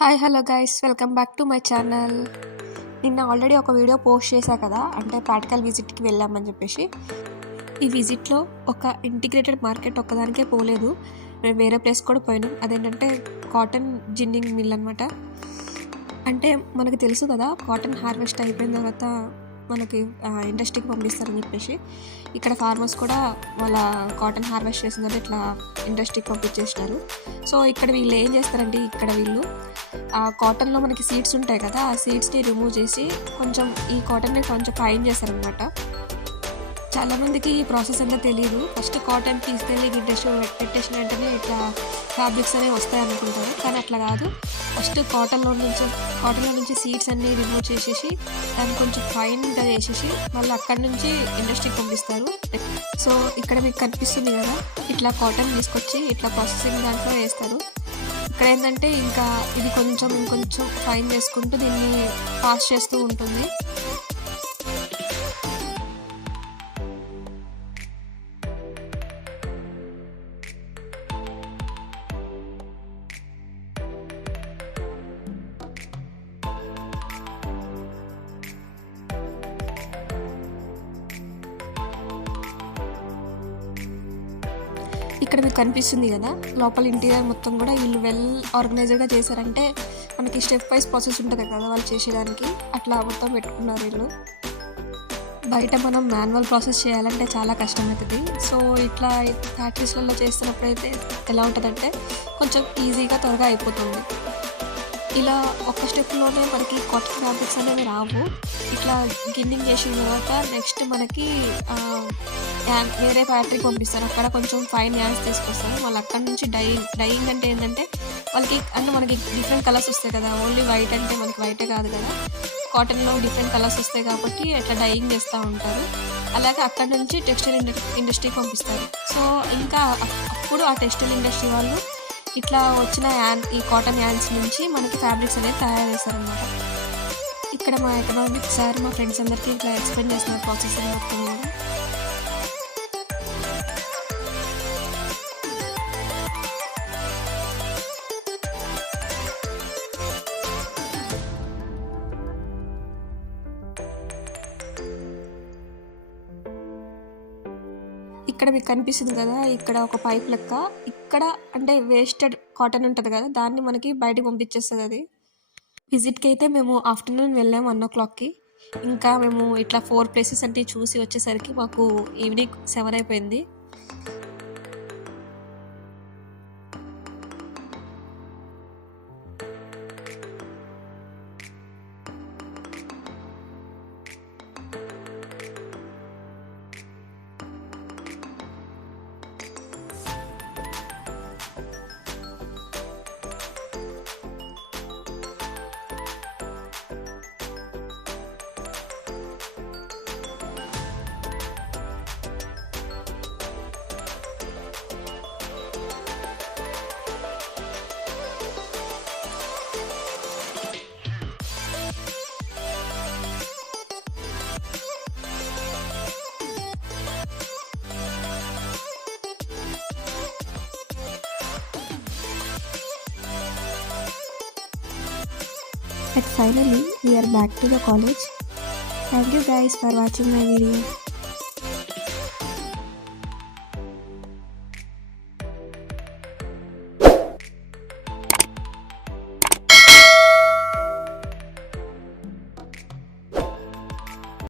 Hi hello guys welcome back to my channel. నిన్న already ఒక video post చేశా కదా, అంటే ప్రాక్టికల్ విజిట్కి వెళ్ళామని చెప్పేసి. ఈ విజిట్లో ఒక ఇంటిగ్రేటెడ్ మార్కెట్ ఒక్కదానికే పోలేదు, మేము వేరే ప్లేస్ కూడా పోయినాం. అదేంటంటే కాటన్ జిన్నింగ్ మిల్ అనమాట. అంటే మనకు తెలుసు కదా, కాటన్ హార్వెస్ట్ అయిపోయిన తర్వాత మనకి ఇండస్ట్రీకి పంపిస్తారని చెప్పేసి ఇక్కడ ఫార్మర్స్ కూడా వాళ్ళ కాటన్ హార్వెస్ట్ చేసిందంటే ఇట్లా ఇండస్ట్రీకి పంపించేసినారు. సో ఇక్కడ వీళ్ళు ఏం చేస్తారంటే, ఇక్కడ వీళ్ళు ఆ కాటన్లో మనకి సీడ్స్ ఉంటాయి కదా, ఆ సీడ్స్ని రిమూవ్ చేసి కొంచెం ఈ కాటన్ని కొంచెం ఫైన్ చేస్తారనమాట. చాలామందికి ఈ ప్రాసెస్ అంతా తెలియదు. ఫస్ట్ కాటన్ తీసుకెళ్ళి గిడ్డేసి పెట్టేసిన వెంటనే ఇట్లా ఫ్యాబ్రిక్స్ అనేవి వస్తాయి అనుకుంటారు, కానీ అట్లా కాదు. ఫస్ట్ కాటన్లో నుంచి సీడ్స్ అన్నీ రిమూవ్ చేసేసి దాన్ని కొంచెం ఫైన్గా చేసేసి మళ్ళీ అక్కడి నుంచి ఇండస్ట్రీకి పంపిస్తారు. సో ఇక్కడ మీకు కనిపిస్తుంది కదా, ఇట్లా కాటన్ తీసుకొచ్చి ఇట్లా ప్రాసెసింగ్ దాంట్లో వేస్తారు. ఇక్కడ ఏంటంటే ఇంకా ఇది ఇంకొంచెం ఫైన్ చేసుకుంటూ దీన్ని పాస్ చేస్తూ ఉంటుంది. ఇక్కడ మీకు కనిపిస్తుంది కదా, లోపల ఇంటీరియర్ మొత్తం కూడా వీళ్ళు వెల్ ఆర్గనైజ్డ్గా చేశారంటే మనకి స్టెప్ వైజ్ ప్రాసెస్ ఉంటుంది కదా వాళ్ళు చేసేదానికి, అట్లా మొత్తం పెట్టుకున్నారు వీళ్ళు. బయట మనం మాన్యువల్ ప్రాసెస్ చేయాలంటే చాలా కష్టమవుతుంది. సో ఇట్లా ఫ్యాక్టరీస్లలో చేస్తున్నప్పుడు అయితే ఎలా ఉంటుందంటే కొంచెం ఈజీగా త్వరగా అయిపోతుంది. ఇలా ఒక స్టెప్లోనే మనకి కాటన్ ఫ్యాబ్రిక్స్ అనేవి రావు. ఇట్లా గిన్నింగ్ చేసిన తర్వాత నెక్స్ట్ మనకి వేరే ఫ్యాక్టరీకి పంపిస్తారు. అక్కడ కొంచెం ఫైన్ యాన్స్ తీసుకొస్తారు. మళ్ళీ అక్కడ నుంచి డైయింగ్ అంటే ఏంటంటే మనకి డిఫరెంట్ కలర్స్ వస్తాయి కదా, ఓన్లీ వైట్ అంటే మనకి వైటే కాదు కదా, కాటన్లో డిఫరెంట్ కలర్స్ వస్తాయి కాబట్టి అట్లా డైయింగ్ చేస్తూ ఉంటారు. అలాగే అక్కడ నుంచి టెక్స్టైల్ ఇండస్ట్రీకి పంపిస్తారు. సో ఇంకా అప్పుడు ఆ టెక్స్టైల్ ఇండస్ట్రీ వాళ్ళు ఇట్లా వచ్చిన ఈ కాటన్ యాన్స్ నుంచి మనకి ఫ్యాబ్రిక్స్ అనేది తయారు చేస్తారనమాట. ఇక్కడ మా ఎకనామిక్స్ సార్ మా ఫ్రెండ్స్ అందరికీ ఇట్లా ఎక్స్ప్లెయిన్ చేస్తున్నారు ప్రాసెస్ మొత్తం. ఇక్కడ మీకు కనిపిస్తుంది కదా, ఇక్కడ ఒక పైప్ లెక్క, ఇక్కడ అంటే వేస్టెడ్ కాటన్ ఉంటుంది కదా, దాన్ని మనకి బయటకు పంపించేస్తుంది అది. విజిట్కి అయితే మేము ఆఫ్టర్నూన్ వెళ్ళాము 1 o'clockకి. ఇంకా మేము ఇట్లా 4 ప్లేసెస్ అంటే చూసి వచ్చేసరికి మాకు ఈవినింగ్ 7 అయిపోయింది. And finally, we are back to the college. Thank you guys for watching my video.